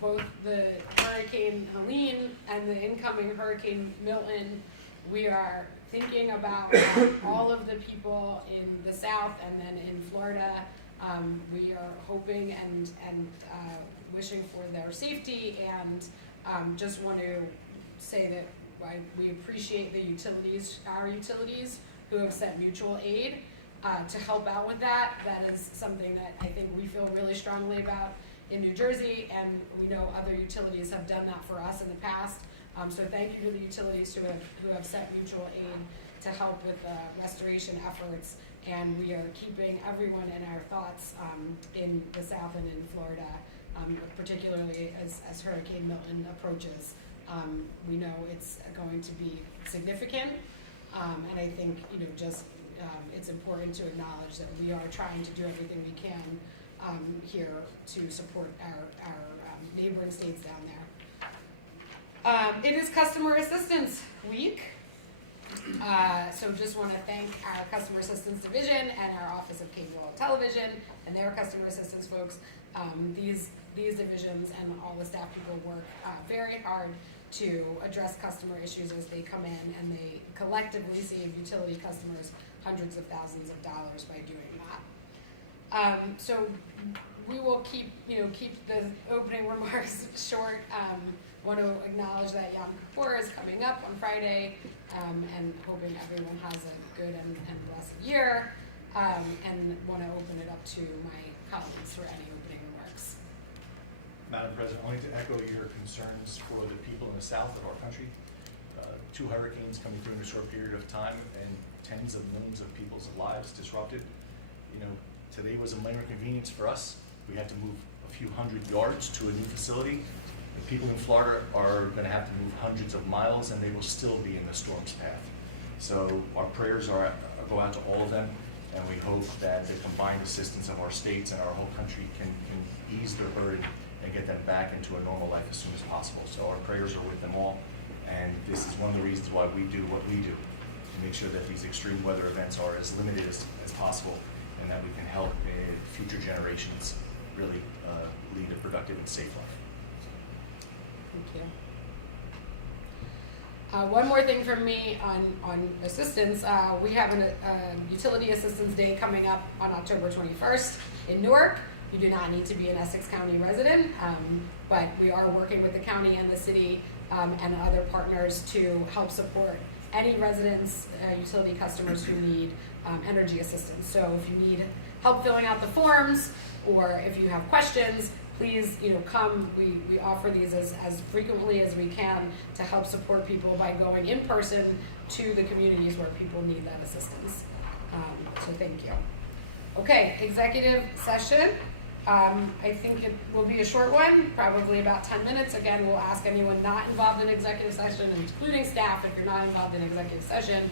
both the Hurricane Helene and the incoming Hurricane Milton, we are thinking about all of the people in the South and then in Florida. We are hoping and wishing for their safety, and just want to say that we appreciate our utilities who have sent mutual aid to help out with that. That is something that I think we feel really strongly about in New Jersey, and we know other utilities have done that for us in the past. So thank you to the utilities who have sent mutual aid to help with the restoration efforts, and we are keeping everyone in our thoughts in the South and in Florida, particularly as Hurricane Milton approaches. We know it's going to be significant, and I think it's important to acknowledge that we are trying to do everything we can here to support our neighboring states down there. It is Customer Assistance Week, so just want to thank our Customer Assistance Division and our Office of Cable Television and their customer assistance folks. These divisions and all the staff people work very hard to address customer issues as they come in, and they collectively save utility customers hundreds of thousands of dollars by doing that. So we will keep the opening remarks short. Want to acknowledge that Yom Kippur is coming up on Friday, and hoping everyone has a good and blessed year, and want to open it up to my colleagues for any opening remarks. Madam President, I wanted to echo your concerns for the people in the south of our country. 2 hurricanes coming through in a short period of time, and tens of millions of people's lives disrupted. Today was a minor inconvenience for us. We had to move a few hundred yards to a new facility. The people in Florida are going to have to move hundreds of miles, and they will still be in the storm's path. So our prayers go out to all of them, and we hope that the combined assistance of our states and our whole country can ease their burden and get them back into a normal life as soon as possible. So our prayers are with them all, and this is one of the reasons why we do what we do, to make sure that these extreme weather events are as limited as possible, and that we can help future generations really lead a productive and safe life. Thank you. One more thing from me on assistance. We have a Utility Assistance Day coming up on October 21st in Newark. You do not need to be an Essex County resident, but we are working with the county and the city and other partners to help support any residents, utility customers who need energy assistance. So if you need help filling out the forms, or if you have questions, please come. We offer these as frequently as we can to help support people by going in person to the communities where people need that assistance. So thank you. Okay, executive session. I think it will be a short one, probably about 10 minutes. Again, we'll ask anyone not involved in executive session, including staff, if you're not involved in executive session,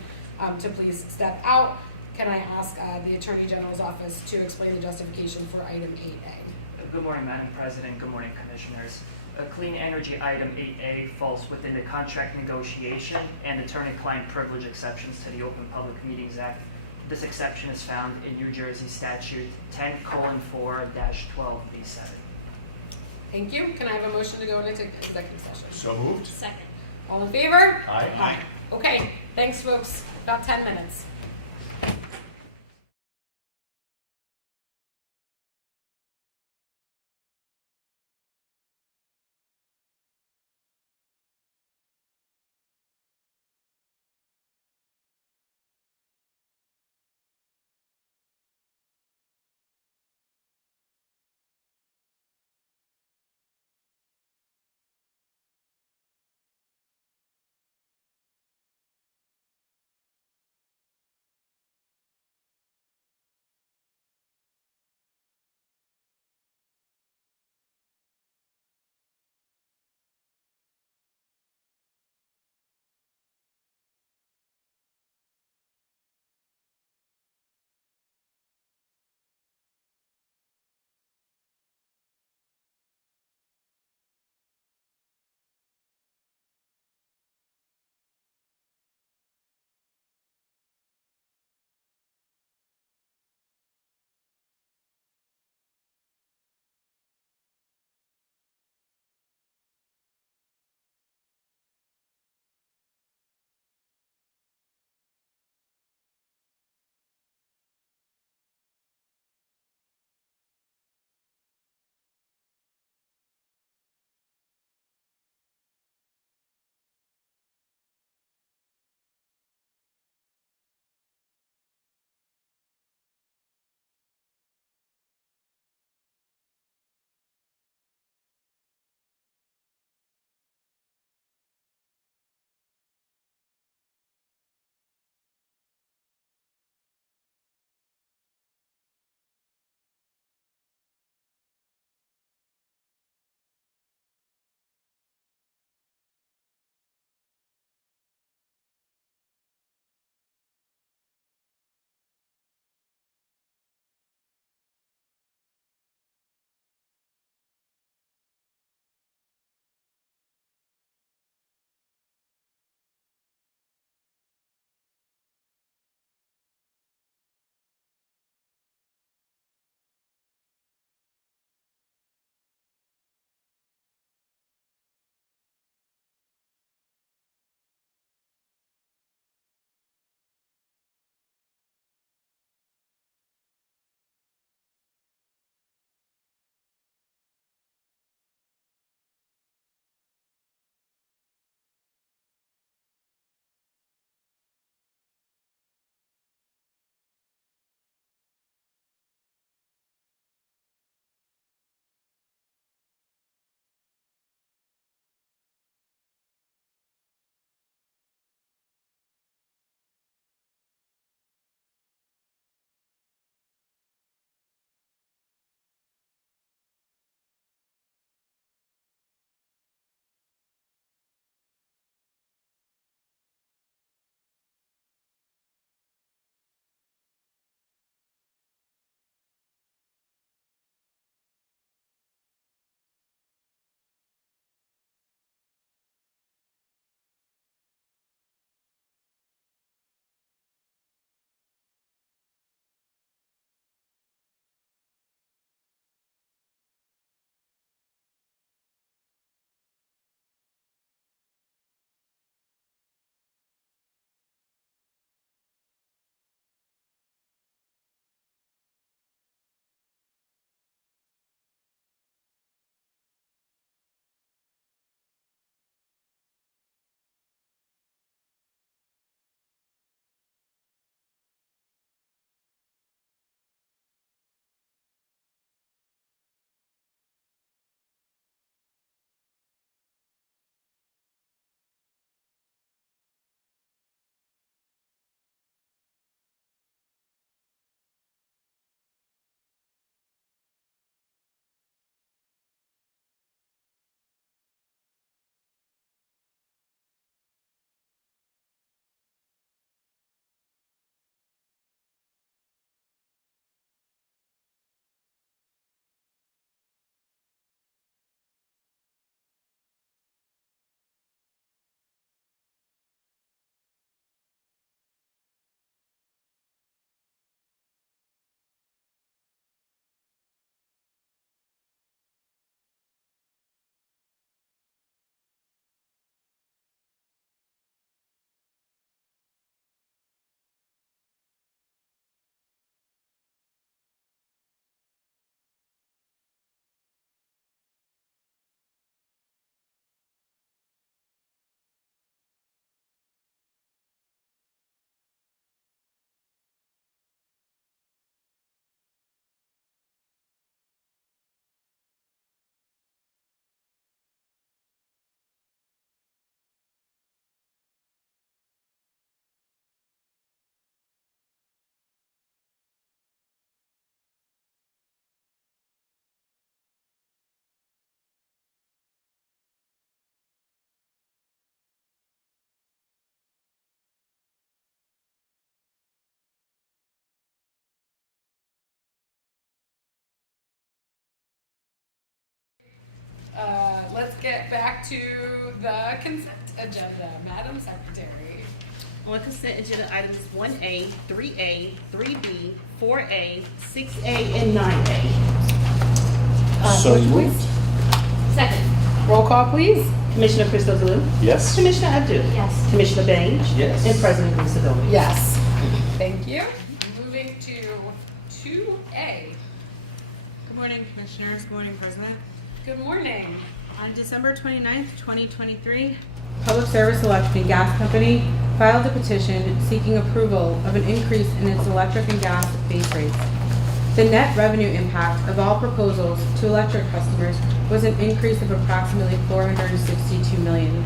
to please step out. Can I ask the Attorney General's office to explain the justification for item 8A? Good morning, Madam President. Good morning, Commissioners. Clean energy item 8A falls within the contract negotiation and attorney-client privilege exceptions to the Open Public Meetings Act. This exception is found in New Jersey Statute 10:4-12B7. Thank you. Can I have a motion to go into executive session? So moved. Second. All in favor? Aye. Aye. Okay, thanks folks. About 10 minutes. let's get back to the consent agenda. Madam Secretary. On consent agenda items 1A, 3A, 3B, 4A, 6A, and 9A. So Vote, moved. please. Second. Roll call, please. Commissioner Christodoulou. Yes. Commissioner Abdul. Yes. Commissioner Baines. Yes. And President Christodoulou. Yes. Thank you. Moving to 2A. Good morning, Commissioners. Good morning, President. Good morning. On December 29th, 2023, Public Service Electric and Gas Company filed a petition seeking approval of an increase in its electric and gas base rates. The net revenue impact of all proposals to electric customers was an increase of approximately $462 million.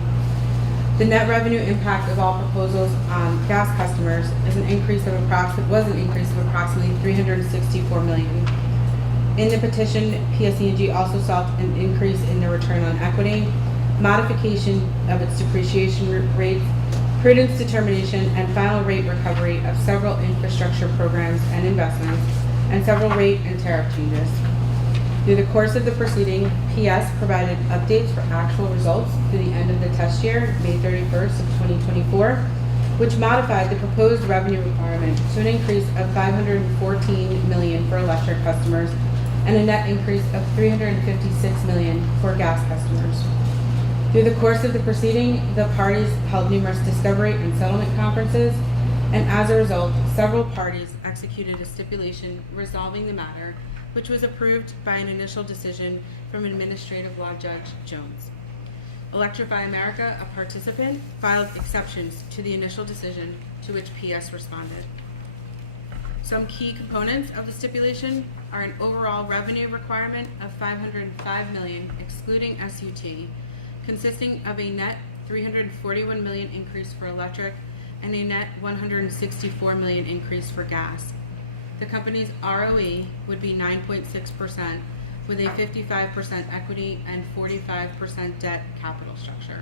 The net revenue impact of all proposals on gas customers was an increase of approximately $364 million. In the petition, PSE&G also sought an increase in the return on equity, modification of its depreciation rates, prudence determination, and final rate recovery of several infrastructure programs and investments, and several rate and tariff changes. Through the course of the proceeding, PS provided updates for actual results through the end of the test year, May 31st of 2024, which modified the proposed revenue requirement to an increase of $514 million for electric customers and a net increase of $356 million for gas customers. Through the course of the proceeding, the parties held numerous discovery and settlement conferences, and as a result, several parties executed a stipulation resolving the matter, which was approved by an initial decision from Administrative Law Judge Jones. Electrify America, a participant, filed exceptions to the initial decision, to which PS responded. Some key components of the stipulation are an overall revenue requirement of $505 million, excluding SUT, consisting of a net $341 million increase for electric and a net $164 million increase for gas. The company's ROE would be 9.6%, with a 55% equity and 45% debt capital structure.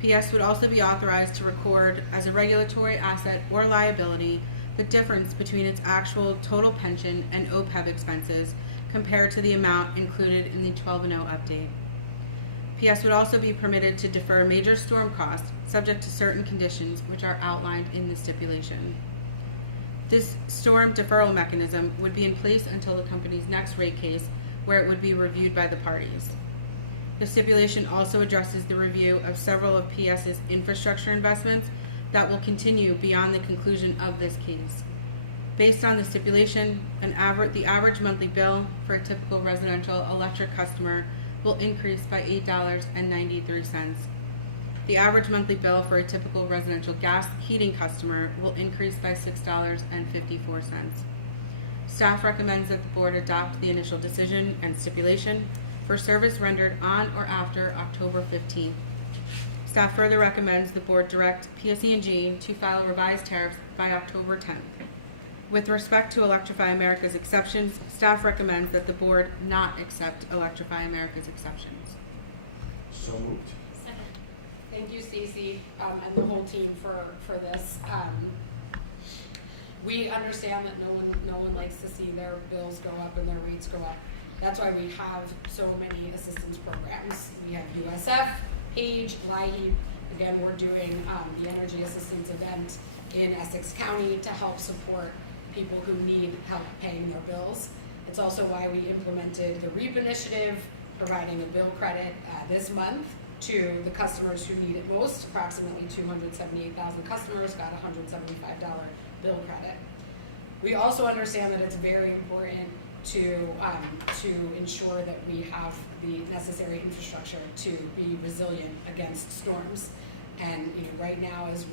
PS would also be authorized to record as a regulatory asset or liability the difference between its actual total pension and OPEB expenses compared to the amount included in the 12-0 update. PS would also be permitted to defer major storm costs subject to certain conditions which are outlined in the stipulation. This storm deferral mechanism would be in place until the company's next rate case, where it would be reviewed by the parties. The stipulation also addresses the review of several of PS's infrastructure investments that will continue beyond the conclusion of this case. Based on the stipulation, the average monthly bill for a typical residential electric customer will increase by $8.93. The average monthly bill for a typical residential gas heating customer will increase by $6.54. Staff recommends that the board adopt the initial decision and stipulation for service rendered on or after October 15th. Staff further recommends the board direct PSE&G to file revised tariffs by October 10th. With respect to Electrify America's exceptions, staff recommends that the board not accept Electrify America's exceptions. So moved. Second. Thank you, Stacy, and the whole team for this. We understand that no one likes to see their bills go up and their rates go up. That's why we have so many assistance programs. We have USF, PAGE, LIHEAP. Again, we're doing the Energy Assistance Event in Essex County to help support people who need help paying their bills. It's also why we implemented the REAP initiative, providing a bill credit this month to the customers who need it most. Approximately 278,000 customers got a $175 bill credit. We also understand that it's very important to ensure that we have the necessary infrastructure to be resilient against storms. And right now, as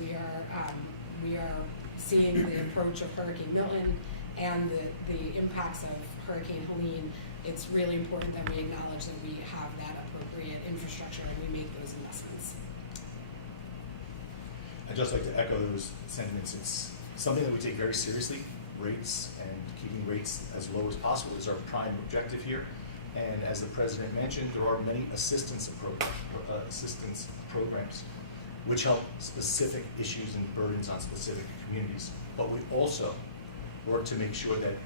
we are seeing the approach of Hurricane Milton and the impacts of Hurricane Helene, it's really important that we acknowledge that we have that appropriate infrastructure and we make those investments. I'd just like to echo those sentiments. It's something that we take very seriously. Rates and keeping rates as low as possible is our prime objective here. And as the President mentioned, there are many assistance programs which help specific issues and burdens on specific communities. But we also work to make sure that,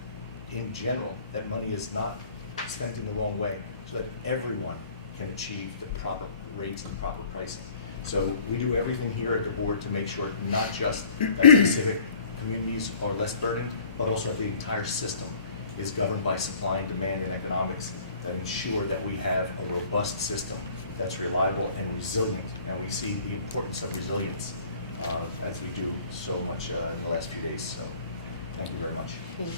in general, that money is not spent in the wrong way, so that everyone can achieve the proper rates and proper pricing. So we do everything here at the board to make sure not just that specific communities are less burdened, but also that the entire system is governed by supply and demand and economics that ensure that we have a robust system that's reliable and resilient. And we see the importance of resilience as we do so much in the last few days. So thank you very much. Thanks.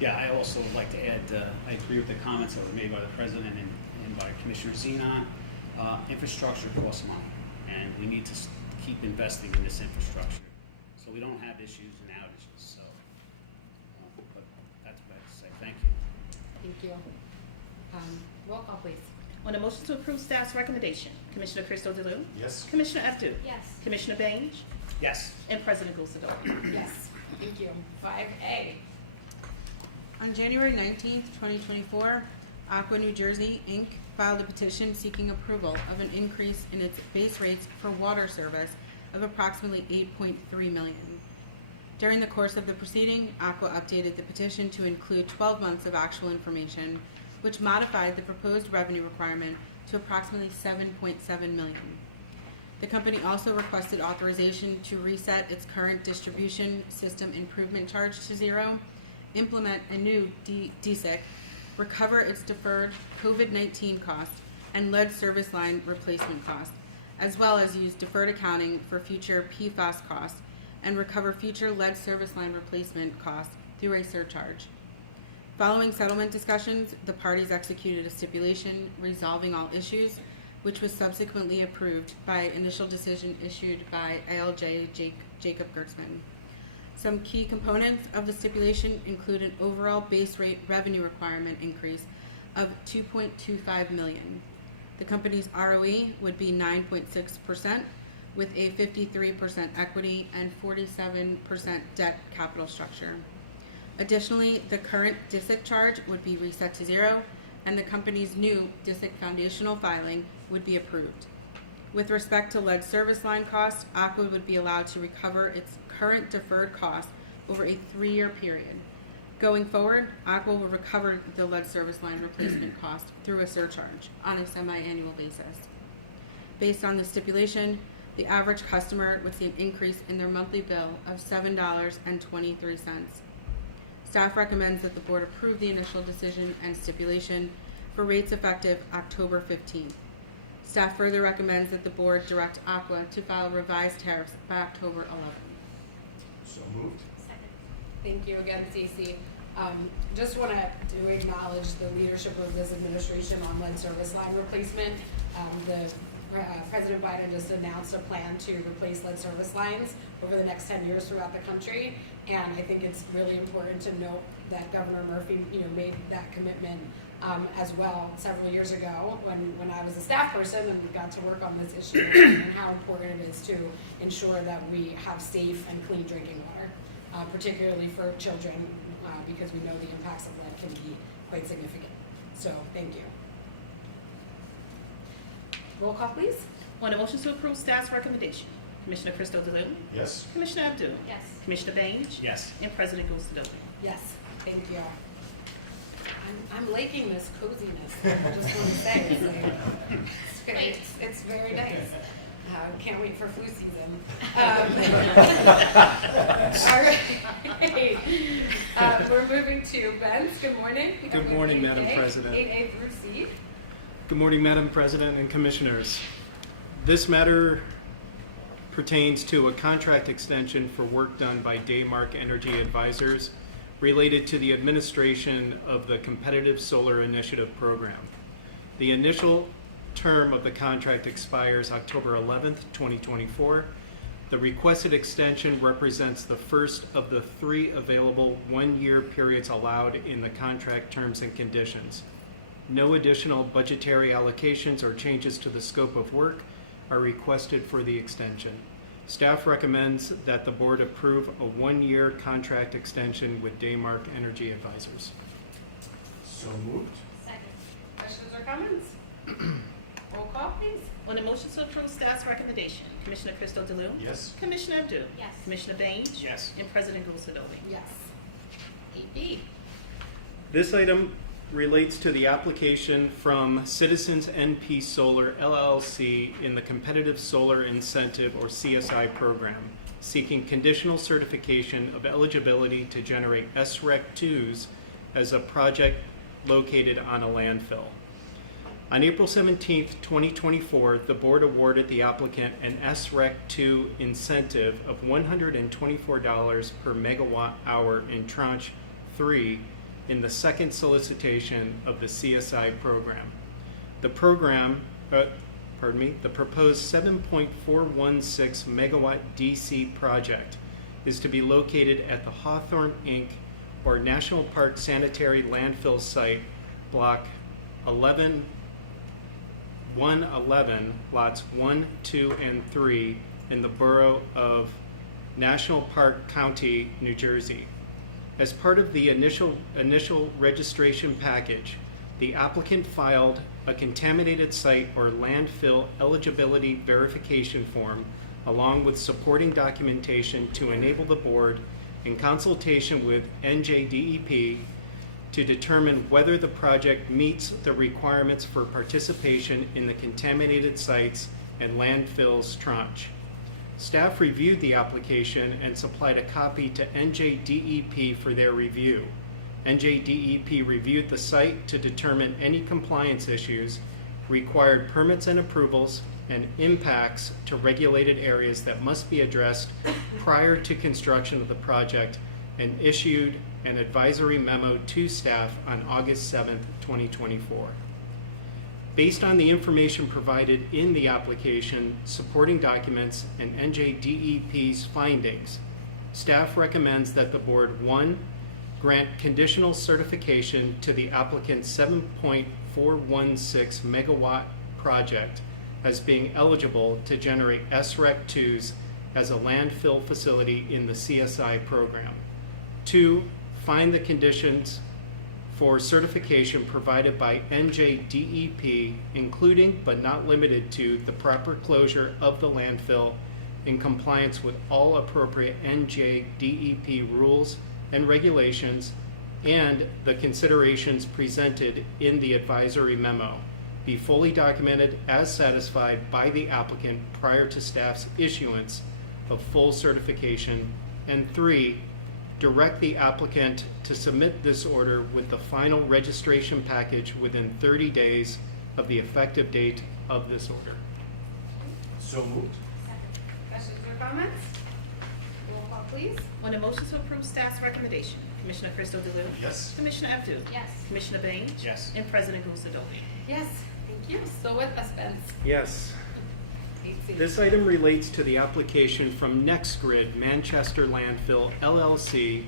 Yeah, I also would like to add, I agree with the comments that were made by the President and by Commissioner Zenon. Infrastructure costs money, and we need to keep investing in this infrastructure so we don't have issues and outages. So, but that's what I have to say. Thank you. Thank you. Roll call, please. On the motion to approve staff's recommendation, Commissioner Crystal DeLue? Yes? Commissioner Abdu? Yes. Commissioner Baines? Yes. And President Gulsadoli? Yes. Thank you. 5A. On January 19th, 2024, Aqua New Jersey, Inc. filed a petition seeking approval of an increase in its base rates for water service of approximately $8.3 million. During the course of the proceeding, Aqua updated the petition to include 12 months of actual information, which modified the proposed revenue requirement to approximately $7.7 million. The company also requested authorization to reset its current distribution system improvement charge to zero, implement a new DSIC, recover its deferred COVID-19 costs and lead service line replacement costs, as well as use deferred accounting for future PFAS costs and recover future lead service line replacement costs through a surcharge. Following settlement discussions, the parties executed a stipulation resolving all issues, which was subsequently approved by initial decision issued by ALJ Jacob Gertzman. Some key components of the stipulation include an overall base rate revenue requirement increase of $2.25 million. The company's ROE would be 9.6% with a 53% equity and 47% debt capital structure. Additionally, the current DSIC charge would be reset to zero, and the company's new DSIC foundational filing would be approved. With respect to lead service line costs, Aqua would be allowed to recover its current deferred costs over a 3-year period. Going forward, Aqua will recover the lead service line replacement cost through a surcharge on a semi-annual basis. Based on the stipulation, the average customer would see an increase in their monthly bill of $7.23. Staff recommends that the board approve the initial decision and stipulation for rates effective October 15th. Staff further recommends that the board direct Aqua to file revised tariffs by October 11th. So moved. Thank you again, Cece. Just want to acknowledge the leadership of this administration on lead service line replacement. President Biden just announced a plan to replace lead service lines over the next 10 years throughout the country, and I think it's really important to note that Governor Murphy, made that commitment as well several years ago when I was a staff person and got to work on this issue and how important it is to ensure that we have safe and clean drinking water, particularly for children, because we know the impacts of lead can be quite significant. So thank you. Roll call, please. On the motion to approve staff's recommendation, Commissioner Crystal DeLue? Yes? Commissioner Abdu? Yes. Commissioner Baines? Yes. And President Gulsadoli? Yes, thank you. I'm liking this coziness. I just want to say, it's very nice. Can't wait for flu season. All right. We're moving to Ben's. Good morning. Good morning, Madam President. 8A through C. Good morning, Madam President and Commissioners. This matter pertains to a contract extension for work done by Daymark Energy Advisors related to the administration of the Competitive Solar Initiative Program. The initial term of the contract expires October 11th, 2024. The requested extension represents the first of the 3 available 1-year periods allowed in the contract terms and conditions. No additional budgetary allocations or changes to the scope of work are requested for the extension. Staff recommends that the board approve a 1-year contract extension with Daymark Energy Advisors. So moved. Second. Questions or comments? Roll call, please. On the motion to approve staff's recommendation, Commissioner Crystal DeLue? Yes? Commissioner Abdu? Yes. Commissioner Baines? Yes. And President Gulsadoli? Yes. 8B. This item relates to the application from Citizens NP Solar LLC in the Competitive Solar Incentive or CSI program, seeking conditional certification of eligibility to generate SREC 2s as a project located on a landfill. On April 17, 2024, the board awarded the applicant an SREC 2 incentive of $124 per megawatt hour in tranche 3 in the second solicitation of the CSI program. The proposed 7.416 megawatt DC project is to be located at the Hawthorne Inc. or National Park Sanitary Landfill Site, Block 111, lots 1, 2, and 3 in the borough of National Park County, New Jersey. As part of the initial registration package, the applicant filed a contaminated site or landfill eligibility verification form along with supporting documentation to enable the board, in consultation with NJDEP, to determine whether the project meets the requirements for participation in the contaminated sites and landfills tranche. Staff reviewed the application and supplied a copy to NJDEP for their review. NJDEP reviewed the site to determine any compliance issues, required permits and approvals, and impacts to regulated areas that must be addressed prior to construction of the project, and issued an advisory memo to staff on August 7, 2024. Based on the information provided in the application, supporting documents, and NJDEP's findings, staff recommends that the board, 1, grant conditional certification to the applicant's 7.416 megawatt project as being eligible to generate SREC 2s as a landfill facility in the CSI program. 2, find the conditions for certification provided by NJDEP, including but not limited to the proper closure of the landfill in compliance with all appropriate NJDEP rules and regulations, and the considerations presented in the advisory memo be fully documented as satisfied by the applicant prior to staff's issuance of full certification. And 3, direct the applicant to submit this order with the final registration package within 30 days of the effective date of this order. So moved. Questions or comments? Roll call, please. On the motion to approve staff's recommendation, Commissioner Crystal DeLu? Yes. Commissioner Abdul? Yes. Commissioner Bain? Yes. And President Gusadoli? Yes, thank you. Still with us, Vince. Yes. 18. This item relates to the application from NextGrid Manchester Landfill LLC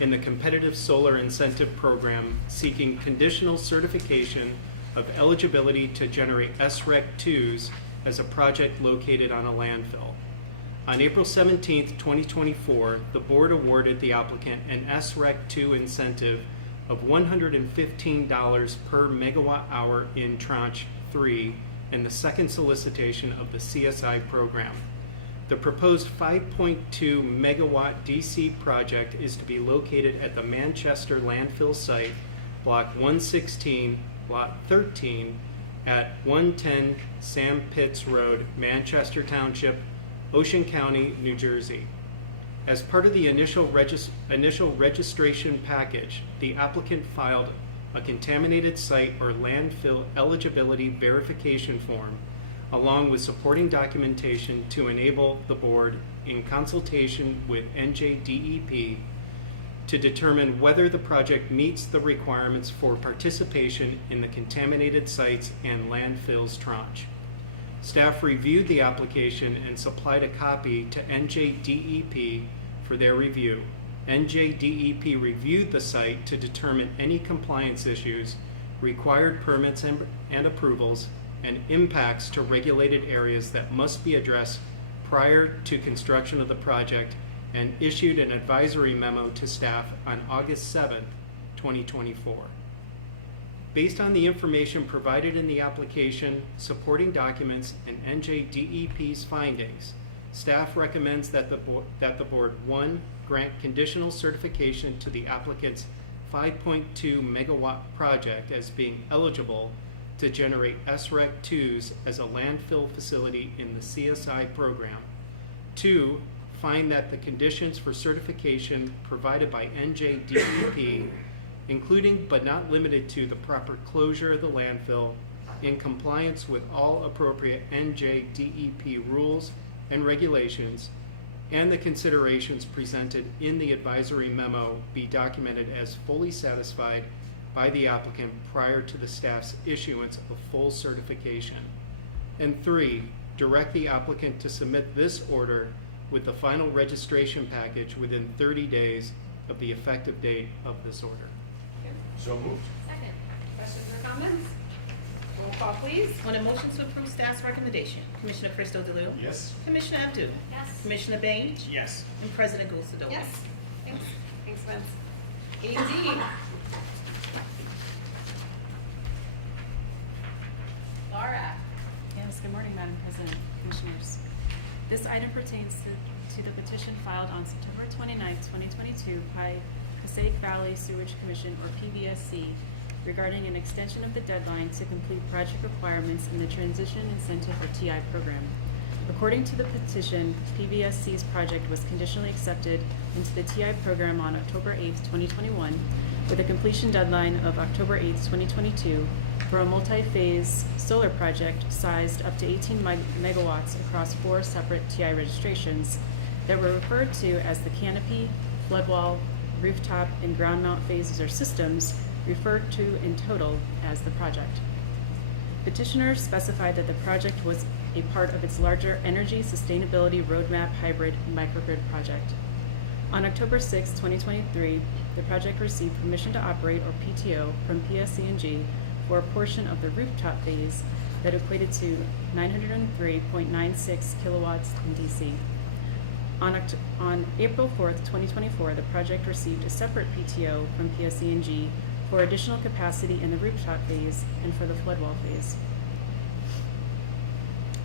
in the Competitive Solar Incentive Program, seeking conditional certification of eligibility to generate SREC 2s as a project located on a landfill. On April 17, 2024, the board awarded the applicant an SREC 2 incentive of $115 per megawatt hour in tranche 3 in the second solicitation of the CSI program. The proposed 5.2 megawatt DC project is to be located at the Manchester landfill site, Block 116, Lot 13, at 110 Sam Pitts Road, Manchester Township, Ocean County, New Jersey. As part of the initial registration package, the applicant filed a contaminated site or landfill eligibility verification form, along with supporting documentation to enable the board, in consultation with NJDEP, to determine whether the project meets the requirements for participation in the contaminated sites and landfills tranche. Staff reviewed the application and supplied a copy to NJDEP for their review. NJDEP reviewed the site to determine any compliance issues, required permits and approvals, and impacts to regulated areas that must be addressed prior to construction of the project, and issued an advisory memo to staff on August 7, 2024. Based on the information provided in the application, supporting documents, and NJDEP's findings, staff recommends that the board, 1, grant conditional certification to the applicant's 5.2 megawatt project as being eligible to generate SREC 2s as a landfill facility in the CSI program. 2, find that the conditions for certification provided by NJDEP, including but not limited to the proper closure of the landfill in compliance with all appropriate NJDEP rules and regulations, and the considerations presented in the advisory memo be documented as fully satisfied by the applicant prior to the staff's issuance of full certification. And 3, direct the applicant to submit this order with the final registration package within 30 days of the effective date of this order. So moved. Second. Questions or comments? Roll call, please. On a motion to approve staff's recommendation, Commissioner Cristo DeLu? Yes. Commissioner Abdu? Yes. Commissioner Bain? Yes. And President Goulsado? Yes. Thanks. Thanks, Vince. 18. Laura. Yes, good morning, Madam President, Commissioners. This item pertains to the petition filed on September 29, 2022 by Passaic Valley Sewage Commission, or PVSC, regarding an extension of the deadline to complete project requirements in the Transition Incentive or TI program. According to the petition, PVSC's project was conditionally accepted into the TI program on October 8, 2021, with a completion deadline of October 8, 2022, for a multi-phase solar project sized up to 18 megawatts across 4 separate TI registrations that were referred to as the canopy, floodwall, rooftop, and ground mount phases or systems, referred to in total as the project. Petitioner specified that the project was a part of its larger Energy Sustainability Roadmap Hybrid Microgrid project. On October 6, 2023, the project received permission to operate, or PTO, from PSE&G for a portion of the rooftop phase that equated to 903.96 kilowatts in DC. On April 4th, 2024, the project received a separate PTO from PSE&G for additional capacity in the rooftop phase and for the floodwall phase.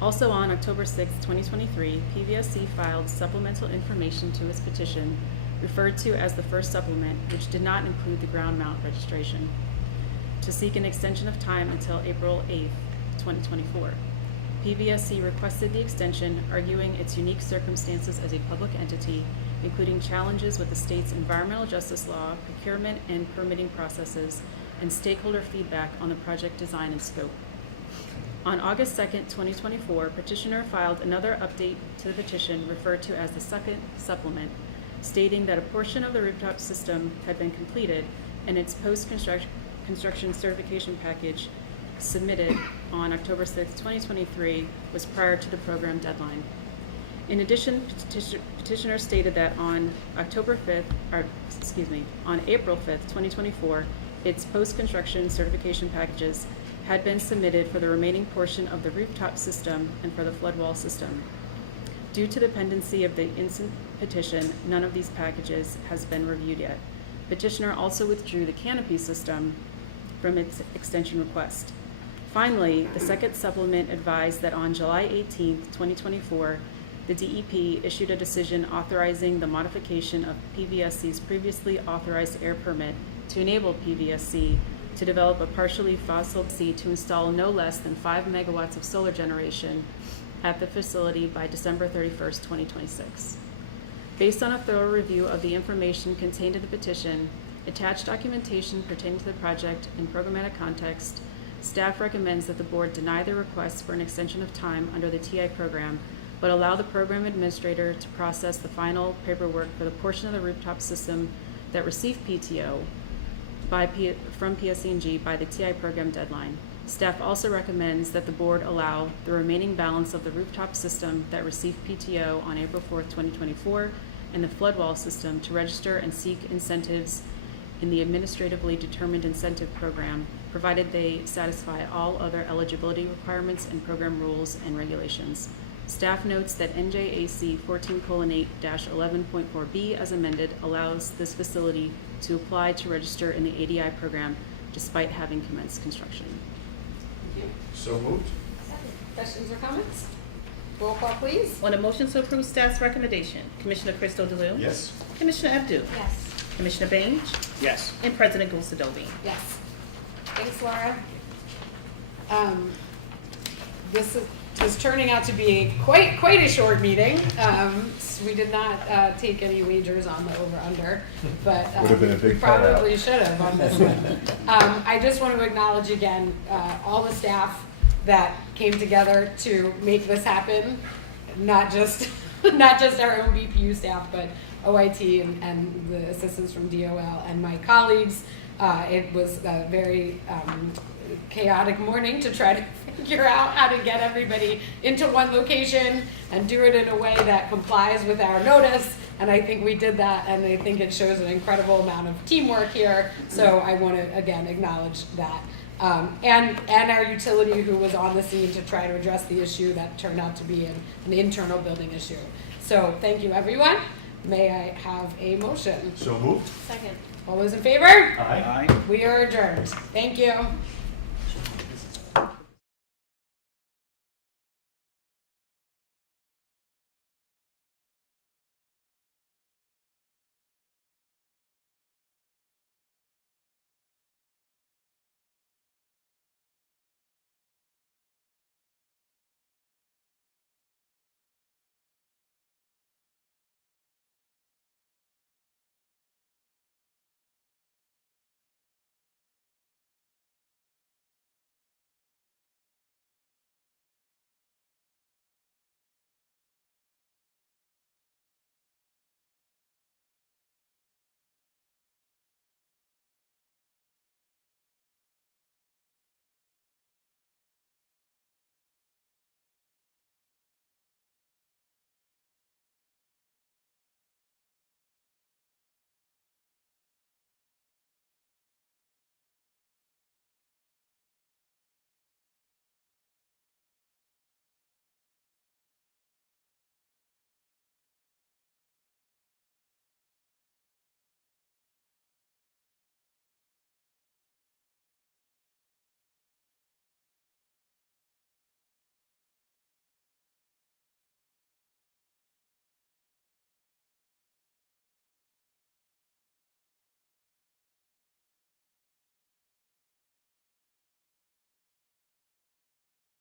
Also on October 6, 2023, PVSC filed supplemental information to its petition, referred to as the first supplement, which did not include the ground mount registration, to seek an extension of time until April 8, 2024. PVSC requested the extension, arguing its unique circumstances as a public entity, including challenges with the state's environmental justice law, procurement and permitting processes, and stakeholder feedback on the project design and scope. On August 2, 2024, petitioner filed another update to the petition referred to as the second supplement, stating that a portion of the rooftop system had been completed and its post-construction certification package submitted on October 6, 2023 was prior to the program deadline. In addition, petitioner stated that on April 5th, 2024, its post-construction certification packages had been submitted for the remaining portion of the rooftop system and for the floodwall system. Due to the pendency of the instant petition, none of these packages has been reviewed yet. Petitioner also withdrew the canopy system from its extension request. Finally, the second supplement advised that on July 18, 2024, the DEP issued a decision authorizing the modification of PVSC's previously authorized air permit to enable PVSC to develop a partially fossil fuel to install no less than 5 megawatts of solar generation at the facility by December 31st, 2026. Based on a thorough review of the information contained in the petition, attached documentation pertaining to the project and programmatic context, staff recommends that the board deny the request for an extension of time under the TI program, but allow the program administrator to process the paperwork for the portion of the rooftop system that received PTO from PSE&G by the TI program deadline. Staff also recommends that the board allow the remaining balance of the rooftop system that received PTO on April 4, 2024, and the floodwall system to register and seek incentives in the administratively determined incentive program, provided they satisfy all other eligibility requirements and program rules and regulations. Staff notes that NJAC 14:8-11.4b as amended allows this facility to apply to register in the ADI program despite having commenced construction. Thank you. So moved. Second. Questions or comments? Roll call, please. On a motion to approve staff's recommendation, Commissioner Cristo DeLu? Yes. Commissioner Abdu? Yes. Commissioner Baines, Yes. and President Gulsadovy. Yes. Thanks, Laura. This is turning out to be quite a short meeting. We did not take any wagers on the over/under, but Would have been a big we probably payout. should have on this one. I just want to acknowledge again all the staff that came together to make this happen. Not just our own BPU staff, but OIT and the assistants from DOL and my colleagues. It was a very chaotic morning to try to figure out how to get everybody into one location and do it in a way that complies with our notice. And I think we did that, and I think it shows an incredible amount of teamwork here. So I want to again acknowledge that. And our utility who was on the scene to try to address the issue that turned out to be an internal building issue. So thank you, everyone. May I have a motion? So moved. Second. All those in favor? Aye. We are adjourned. Thank you.